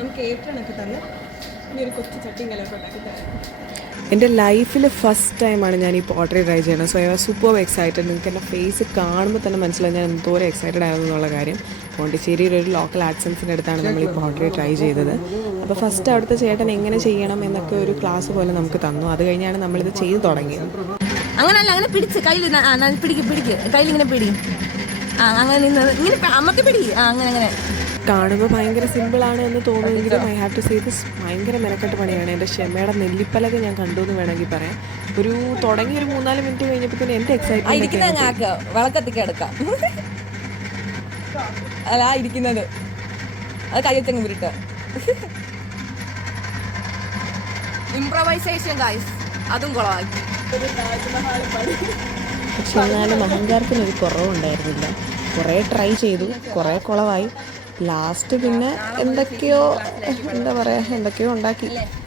നമുക്ക് ഏട്ടനൊക്കെ തന്നെ ഇനി ഒരു കൊച്ചു ചട്ടിങ്കലൊക്കെ ഉണ്ടാക്കി തരാം. എൻ്റെ ലൈഫിൽ ഫസ്റ്റ് ടൈമാണ് ഞാൻ ഈ പോട്രി ട്രൈ ചെയ്യുന്നത്. So I was super excited. നിങ്ങൾക്ക് എൻ്റെ ഫേസ് കാണുമ്പോൾ തന്നെ മനസ്സിലായി ഞാൻ എന്തോരം എക്സൈറ്റഡ് ആയിരുന്നു എന്നുള്ള കാര്യം. പോണ്ടിച്ചേരിയുടെ ഒരു ലോക്കൽ ആർട്സൻസിൻ്റെ അടുത്താണ് നമ്മൾ ഈ പോട്രി ട്രൈ ചെയ്തത്. അപ്പോൾ ഫസ്റ്റ് അവിടുത്തെ ചേട്ടൻ എങ്ങനെ ചെയ്യണം എന്നൊക്കെ ഒരു ക്ലാസ് പോലെ നമുക്ക് തന്നു. അത് കഴിഞ്ഞാണ് നമ്മളിത് ചെയ്ത് തുടങ്ങിയത്. അങ്ങനല്ല, അങ്ങനെ പിടിച്ച് കയ്യിൽ പിടിക്ക് കയ്യിൽ ഇങ്ങനെ പിടി. അങ്ങനെ നിന്ന് ഇങ്ങനെ അമ്മക്ക് പിടി. അങ്ങനെ കാണുമ്പോൾ ഭയങ്കര സിമ്പിളാണ് എന്ന് തോന്നുമെങ്കിലും I have to say this ഭയങ്കര മെനക്കെട്ട് പണിയാണ്. എൻ്റെ ക്ഷമയുടെ നെല്ലിപ്പലൊക്കെ ഞാൻ കണ്ടു എന്ന് വേണമെങ്കിൽ പറയാം. ഒരു തുടങ്ങി ഒരു 3-4 മിനിറ്റ് കഴിഞ്ഞപ്പോൾ തന്നെ എൻ്റെ എക്സൈറ്റ്മെന്റ് വിളക്കത്തിക്ക് എടുക്കാം. അല്ല ഇരിക്കുന്നത് അത് കയ്യത്തങ്ങ് വിരിട്ട് ഇംപ്രവൈസേഷൻ ഗൈസ്, അതും കുളമാക്കി. പക്ഷെ എന്നാലും അഹങ്കാരത്തിനൊരു കുറവുണ്ടായിരുന്നില്ല. കുറേ ട്രൈ ചെയ്തു, കുറേ കുളമായി. ലാസ്റ്റ് പിന്നെ എന്തൊക്കെയോ ഉണ്ടാക്കി.